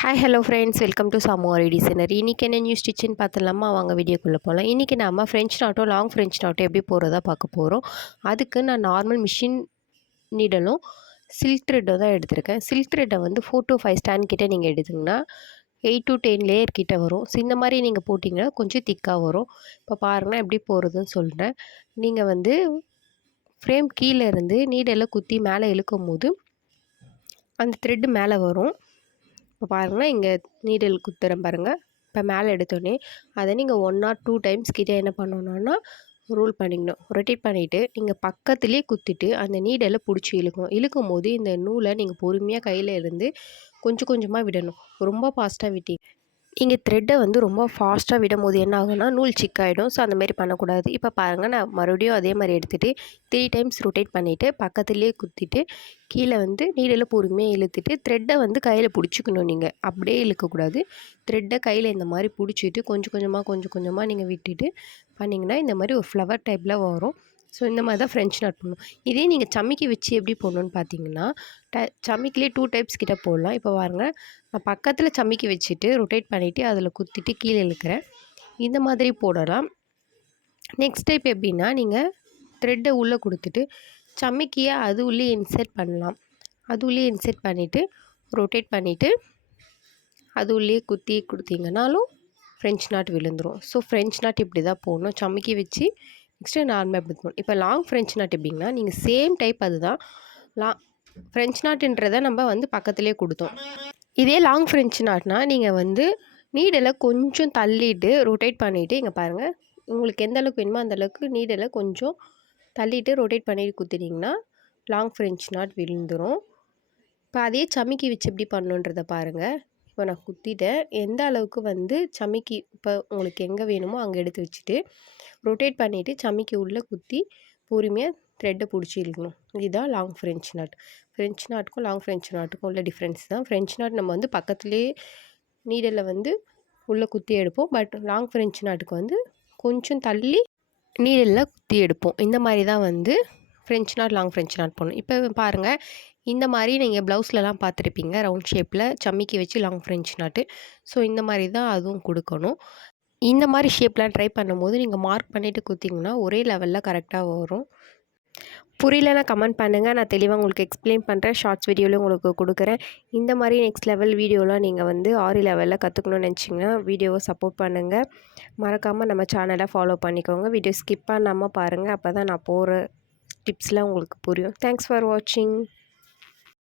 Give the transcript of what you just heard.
Hi hello friends, welcome to சாமுவாரி designer. இன்றைக்கி என்ன நியூ ஸ்டிச்சுன்னு பார்த்துலாமா? வாங்க வீடியோக்குள்ளே போகலாம். இன்றைக்கி நம்ம French NATO long French NATO எப்படி போகிறதா பார்க்க போகிறோம். அதுக்கு நான் நார்மல் மிஷின் நீடலும் சில்க் த்ரெட்டோ தான் எடுத்திருக்கேன். சில்க் த்ரெட்டை வந்து 4 to 5 ஸ்டாண்ட் கிட்டே நீங்கள் எடுத்திங்கன்னா 8 to 10 லேயர் கிட்டே வரும். ஸோ இந்த மாதிரி நீங்கள் போட்டிங்கன்னா கொஞ்சம் திக்காக வரும். இப்போ பாருங்கள் எப்படி போகிறதுன்னு சொல்கிறேன். நீங்கள் வந்து ஃப்ரேம் கீழே இருந்து நீடெல்லாம் குத்தி மேலே இழுக்கும் போது அந்த த்ரெட்டு மேலே வரும். இப்போ பாருங்கள், இங்கே நீடில் குத்துறேன் பாருங்கள். இப்போ மேலே எடுத்தோடனே அதை நீங்கள் 1 or 2 டைம்ஸ் கிட்டே என்ன பண்ணணுன்னா ரோல் பண்ணிக்கணும். ரொட்டேட் பண்ணிவிட்டு நீங்கள் பக்கத்துலேயே குத்திட்டு அந்த நீடெல்லாம் பிடிச்சி இழுக்கும் போது இந்த நூலை நீங்கள் பொறுமையாக கையில் இருந்து கொஞ்சம் கொஞ்சமாக விடணும். ரொம்ப ஃபாஸ்ட்டாக விட்டீங்க நீங்கள் த்ரெட்டை வந்து ரொம்ப ஃபாஸ்ட்டாக விடும்போது என்ன ஆகும்னா நூல் சிக்காயிடும். ஸோ அந்தமாரி பண்ணக்கூடாது. இப்போ பாருங்கள், நான் மறுபடியும் அதே மாதிரி எடுத்துகிட்டு 3 டைம்ஸ் ரொட்டேட் பண்ணிவிட்டு பக்கத்துலேயே குத்திட்டு கீழே வந்து நீடில் பொறுமையாக இழுத்துட்டு த்ரெட்டை வந்து கையில் பிடிச்சிக்கணும். நீங்கள் அப்படியே இழுக்கக்கூடாது. த்ரெட்டை கையில் இந்த மாதிரி பிடிச்சிட்டு கொஞ்சம் கொஞ்சமாக நீங்கள் விட்டுட்டு பண்ணிங்கன்னா இந்த மாதிரி ஒரு ஃப்ளவர் டைப்பில் வரும். ஸோ இந்த மாதிரி தான் ஃப்ரெஞ்ச் நாட் பண்ணணும். இதே நீங்கள் சம்மிக்கி வச்சு எப்படி போடணுன்னு பார்த்தீங்கன்னா சம்மிக்கிலே 2 டைப்ஸ் கிட்ட போடலாம். இப்போ பாருங்கள், நான் பக்கத்தில் சம்மிக்கி வச்சுட்டு ரொட்டேட் பண்ணிவிட்டு அதில் குத்திட்டு கீழே இழுக்கிறேன். இந்த மாதிரி போடலாம். நெக்ஸ்ட் டைப் எப்படின்னா நீங்கள் த்ரெட்டை உள்ளே கொடுத்துட்டு சம்மிக்கியை அது உள்ளே இன்சர்ட் பண்ணலாம். அது உள்ளே இன்சர்ட் பண்ணிவிட்டு ரொட்டேட் பண்ணிவிட்டு அது உள்ளே குத்தி கொடுத்தீங்கனாலும் ஃப்ரெஞ்ச் நாட் விழுந்துடும். ஸோ ஃப்ரெஞ்ச் நாட் இப்படி தான் போடணும். சம்மிக்கி வச்சு நெக்ஸ்ட்டு நார்மலாக எப்படி போகணும். இப்போ லாங் ஃப்ரெஞ்ச் நாட் எப்படின்னா நீங்கள் சேம் டைப் அதுதான். ஃப்ரெஞ்ச் நாட்டுன்றதை நம்ம வந்து பக்கத்துலேயே கொடுத்தோம். இதே லாங் ஃப்ரெஞ்ச் நாட்னா நீங்கள் வந்து நீடெல்லாம் கொஞ்சம் தள்ளிட்டு ரொட்டேட் பண்ணிவிட்டு இங்கே பாருங்கள், உங்களுக்கு எந்த அளவுக்கு வேணுமோ அந்தளவுக்கு நீடெல்லாம் கொஞ்சம் தள்ளிட்டு ரொட்டேட் பண்ணிட்டு குத்துட்டிங்கன்னா லாங் ஃப்ரெஞ்ச் நாட் விழுந்துடும். இப்போ அதே சமிக்கி வச்சு எப்படி பண்ணணுன்றதை பாருங்கள். இப்போ நான் குத்திட்டேன். எந்த அளவுக்கு வந்து சமிக்கி இப்போ உங்களுக்கு எங்கே வேணுமோ அங்கே எடுத்து வச்சுட்டு ரொட்டேட் பண்ணிவிட்டு சமிக்கி உள்ளே குத்தி பொறுமையாக த்ரெட்டை பிடிச்சி இழுக்கணும். இதுதான் லாங் ஃப்ரெஞ்ச் நாட். ஃப்ரெஞ்ச் நாட்டுக்கும் லாங் ஃப்ரெஞ்ச் நாட்டுக்கும் உள்ள டிஃப்ரென்ஸ் தான். ஃப்ரெஞ்ச் நாட் நம்ம வந்து பக்கத்துலேயே நீடலில் வந்து உள்ளே குத்தி எடுப்போம். பட் லாங் ஃப்ரெஞ்ச் நாட்டுக்கு வந்து கொஞ்சம் தள்ளி நீடலில் குத்தி எடுப்போம். இந்த மாதிரி தான் வந்து French not long French not பண்ணணும். இப்போ பாருங்கள், இந்த மாதிரி நீங்கள் ப்ளவுஸ்லலாம் பார்த்துருப்பீங்க ரவுண்ட் ஷேப்பில் சம்மிக்கி வச்சு லாங் ஃப்ரெஞ்ச் நாட்டு. ஸோ இந்த மாதிரி தான் அதுவும் கொடுக்கணும். இந்த மாதிரி ஷேப்லாம் ட்ரை பண்ணும்போது நீங்கள் மார்க் பண்ணிவிட்டு குத்திங்கன்னா ஒரே லெவலில் கரெக்டாக வரும். புரியலன்னா கமெண்ட் பண்ணுங்கள், நான் தெளிவாக உங்களுக்கு எக்ஸ்பிளைன் பண்ணுறேன். ஷார்ட்ஸ் வீடியோவில் உங்களுக்கு கொடுக்குறேன். இந்த மாதிரி நெக்ஸ்ட் லெவல் வீடியோலாம் நீங்கள் வந்து ஆரி லெவலில் கற்றுக்கணும்னு நினச்சிங்கன்னா வீடியோவை சப்போர்ட் பண்ணுங்கள். மறக்காமல் நம்ம சேனலை ஃபாலோ பண்ணிக்கோங்க. வீடியோ ஸ்கிப் பண்ணாமல் பாருங்கள். அப்போ தான் நான் போகிற டிப்ஸ்லாம் உங்களுக்கு புரியும். தேங்க்ஸ் ஃபார் வாட்சிங்.